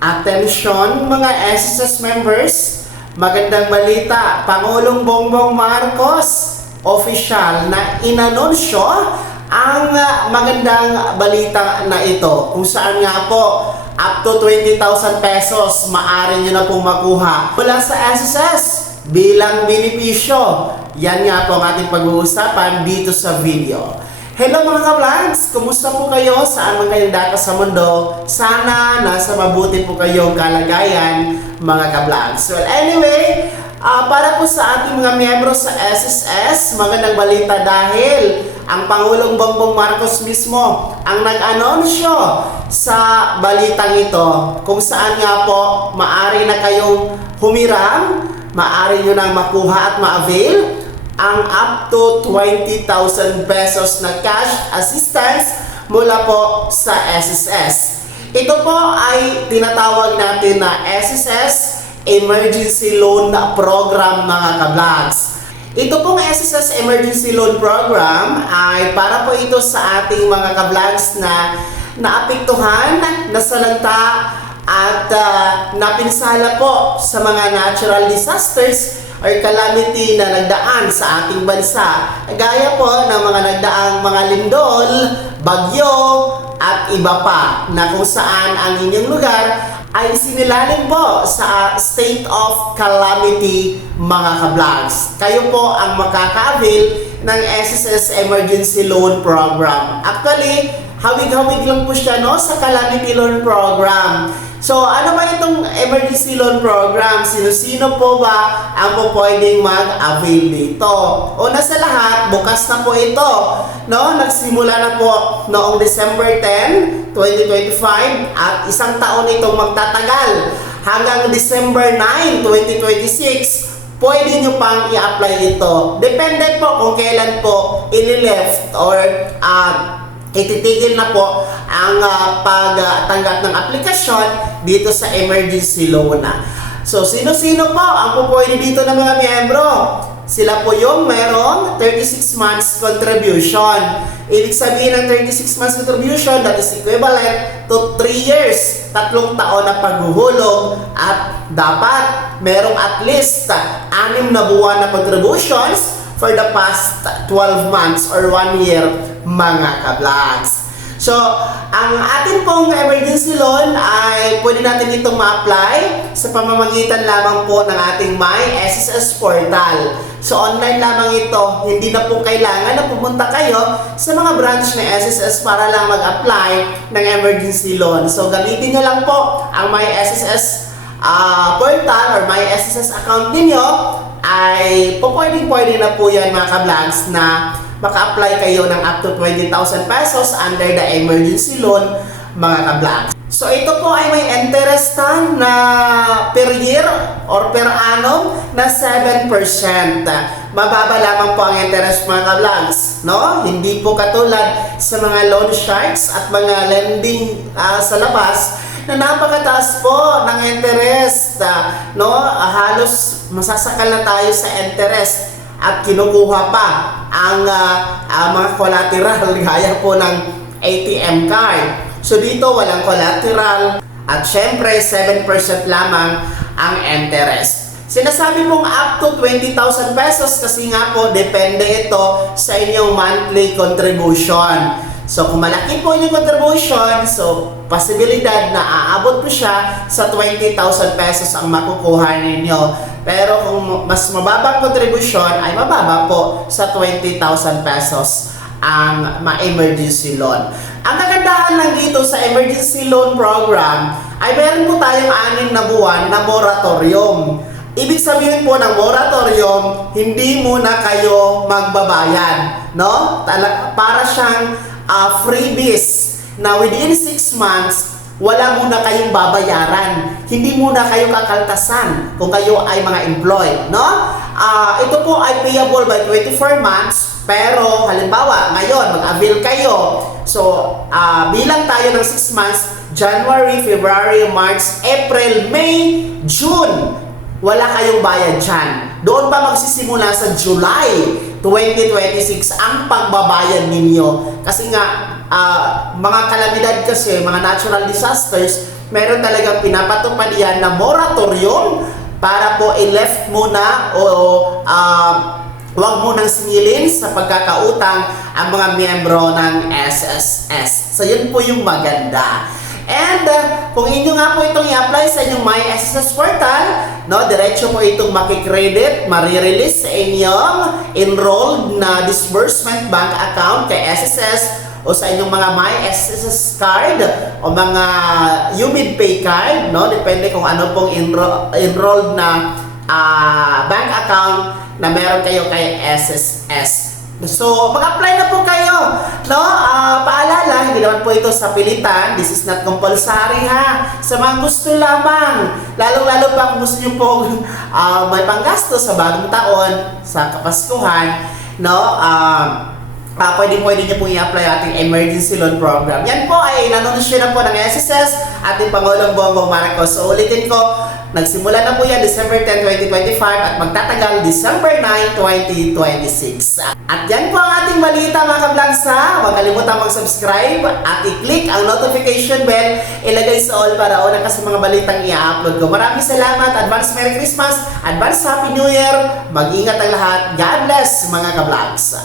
Atensyon mga SSS members, magandang balita, Pangulong Bongbong Marcos official na inanunsyo ang magandang balita na ito kung saan nga po up to 20,000 pesos maaari nyo na pong makuha mula sa SSS bilang benepisyo. Yan nga po ang ating pag-uusapan dito sa video. Hello mga ka-vlogs! Kumusta po kayo? Saan man kayo daka sa mundo? Sana nasa mabuti po kayong kalagayan mga ka-vlogs. Well, anyway, para po sa ating mga miyembro sa SSS, magandang balita dahil ang Pangulong Bongbong Marcos mismo ang nag-anunsyo sa balitang ito kung saan nga po maaari na kayong humiram, maaari nyo nang makuha at ma-avail ang up to 20,000 pesos na cash assistance mula po sa SSS. Ito po ay tinatawag natin na SSS Emergency Loan Program mga ka-vlogs. Ito pong SSS Emergency Loan Program ay para po ito sa ating mga ka-vlogs na naapektuhan, nasalanta at napinsala po sa mga natural disasters or calamity na nagdaan sa ating bansa. Gaya po ng mga nagdaang mga lindol, bagyo, at iba pa na kung saan ang inyong lugar ay sinilalim po sa state of calamity mga ka-vlogs. Kayo po ang makaka-avail ng SSS Emergency Loan Program. Actually, hawig-hawig lang po siya sa Calamity Loan Program. So, ano ba itong Emergency Loan Program? Sino-sino po ba ang po pwedeng mag-avail dito? Una sa lahat, bukas na po ito. Nagsimula na po noong December 10, 2025 at isang taon itong magtatagal hanggang December 9, 2026. Pwede nyo pang i-apply ito. Depende po kung kailan po ili-left or ititigil na po ang pagtanggap ng aplikasyon dito sa emergency loan. So, sino-sino po ang pupwede dito ng mga miyembro? Sila po yung merong 36 months contribution. Ibig sabihin ng 36 months contribution, that is equivalent to 3 years, 3 taon na paghuhulog at dapat merong at least 6 na buwan na contributions for the past 12 months or 1 year mga ka-vlogs. So, ang ating pong emergency loan ay pwede natin itong ma-apply sa pamamagitan lamang po ng ating My SSS portal. So, online lamang ito. Hindi na po kailangan na pumunta kayo sa mga branch ng SSS para lang mag-apply ng emergency loan. So, gamitin nyo lang po ang My SSS portal or My SSS account ninyo ay pwede na po yan mga ka-vlogs na maka-apply kayo ng up to 20,000 pesos under the emergency loan mga ka-vlogs. So ito po ay may interest na per year or per annum na 7%. Mababa lamang po ang interest mga ka-vlogs, Hindi po katulad sa mga loan sharks at mga lending sa labas na napakataas po ng interest, halos masasakal na tayo sa interest at kinukuha pa ang mga collateral gaya po ng ATM card. So dito walang collateral at syempre 7% lamang ang interest. Sinasabi pong up to 20,000 pesos kasi nga po depende ito sa inyong monthly contribution. So kung malaki po yung contribution, so posibilidad na aabot po siya sa 20,000 pesos ang makukuha ninyo. Pero kung mas mababang contribution ay mababa po sa 20,000 pesos ang ma-emergency loan. Ang kagandahan lang dito sa emergency loan program ay meron po tayong 6 na buwan na moratorium. Ibig sabihin po ng moratorium, hindi muna kayo magbabayad, Para siyang freebies na within 6 months wala muna kayong babayaran. Hindi muna kayo kakaltasan kung kayo ay mga employed, Ito po ay payable by 24 months, pero halimbawa, ngayon, mag-avail kayo. So, bilang tayo ng 6 months, January, February, March, April, May, June, wala kayong bayad dyan. Doon pa magsisimula sa July 2026 ang pagbabayad ninyo. Kasi nga, mga kalamidad kasi, mga natural disasters, meron talagang pinapatupad yan na moratorium para po i-left muna o huwag munang singilin sa pagkakautang ang mga miyembro ng SSS. So yun po yung maganda. And kung inyo nga po itong i-apply sa inyong My SSS portal, no, diretso po itong makikredit, marirelease sa inyong enrolled na disbursement bank account kay SSS o sa inyong mga My SSS card o mga UMID Pay card, no, depende kung ano pong enrolled na bank account na meron kayo kay SSS. So, mag-apply na po kayo, no? Paalala, hindi naman po ito sa pilitan. This is not compulsory, ha? Sa mga gusto lamang. Lalo-lalo pa kung gusto nyo pong may panggasto sa bagong taon, sa Kapaskuhan, no? Pwede nyo pong i-apply ating emergency loan program. Yan po ay inanunsyo na po ng SSS, ating Pangulong Bongbong Marcos. So, ulitin ko, nagsimula na po yan December 10, 2025 at magtatagal December 9, 2026. At yan po ang ating balita mga kablangsa. Huwag kalimutan mag-subscribe at i-click ang notification bell. Ilagay sa all para una ka sa mga balitang i-upload ko. Maraming salamat. Advance Merry Christmas. Advance Happy New Year. Mag-ingat ang lahat. God bless mga kablangs.